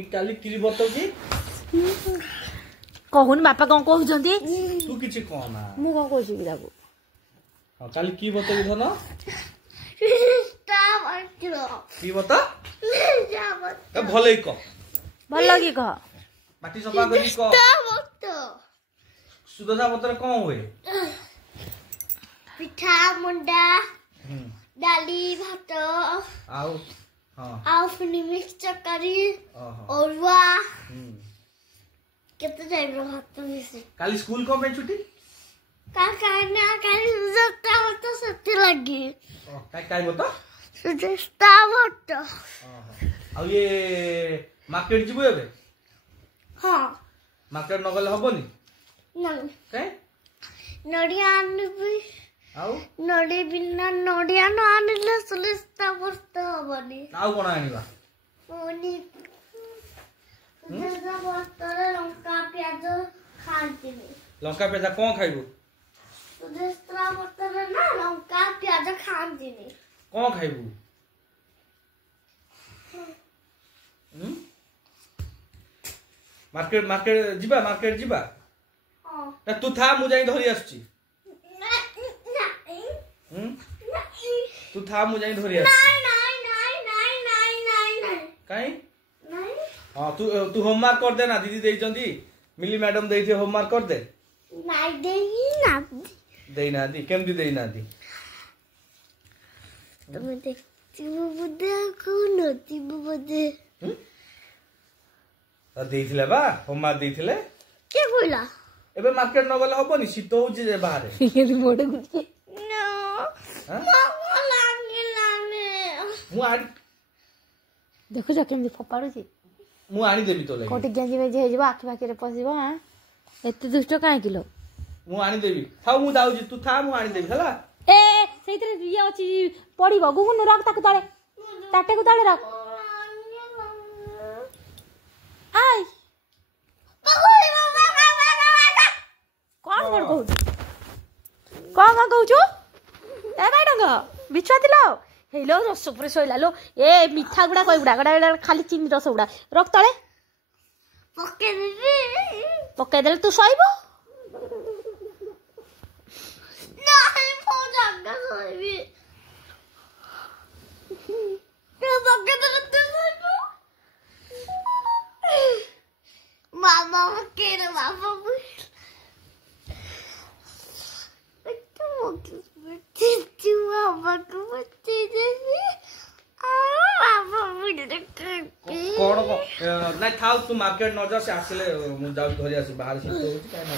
काली किली बतो की कहून बापा कौन कहउछंती तू किछि कहना मु कौन कहछि कि ताको हां काली की बतो की धन की बता ए भले क भल लगी कह माटी सफा करी क सुदशा पत्र कोन होए पिठा मुंडा डाली भात आउ हां आउ फिर मिक्स चकरी औरवा कितने टाइम रो हाथ में से काली स्कूल को में छुट्टी का ना काली सुदशा होता सत्य लगी काय काय बता सुदशा होता आ ये मार्केट जीबो एबे हां मार्केट न गले हबनी नहीं काय नड़िया आनबी आउ नड़ी बिना नड़िया न आनिले सुदशा होता हबनी आउ कोन आनिबा ओनी सुदशा होता लंका प्याज खांतीनी लंका पेजा कोन खाइबो सुदशा होता ना लंका प्याज खांतीनी कोन खाइबो मार्केट मार्केट जीबा हां तू था मु जाई धरी आछी तू था मु जाई धरी आछी नहीं काई हां तू होमवर्क कर दे ना दीदी देई चंदी मिली मैडम देई थे होमवर्क कर दे देई ना दी केम दी देई ना दी तुम देखती वो बुद्धे कौन होती वो बुद्धे देइथिले बा होमवर्क देइथिले के बोला एबे मार्केट न गले हबनी शीत होउची जे बाहर ये रिमोट गुछ नो मामा लाने मु आनी देखो जा केम फपाड़ू छी मु आनी देबी तो कोटी गंजी में जे जेबा आखि बाकी रे पसिबो हां एते दुष्ट काहे किलो मु आनी देबी थाउ मु दाउजी तू था मु आनी देबी हला ए सेइतरे ये अछि पड़िबो गुगुन रख ताकू तळे ताटे को तळे रख आई कौन कहू छु ए मैडम बिछा दिलो हेलो रस पुरे सोइला लो ए मिठा गुडा कई गुडा गडा खाली चीनी रस गुडा रख तळे पके देले तू सोइबो नहीं पो जागा सोइबी के पके देले तू सोइबो मामा के रे मामा कोन को नाही थाउ तू मार्केट न जा से आसिले मु जाउ धरि आसी बाहर से तो काय ना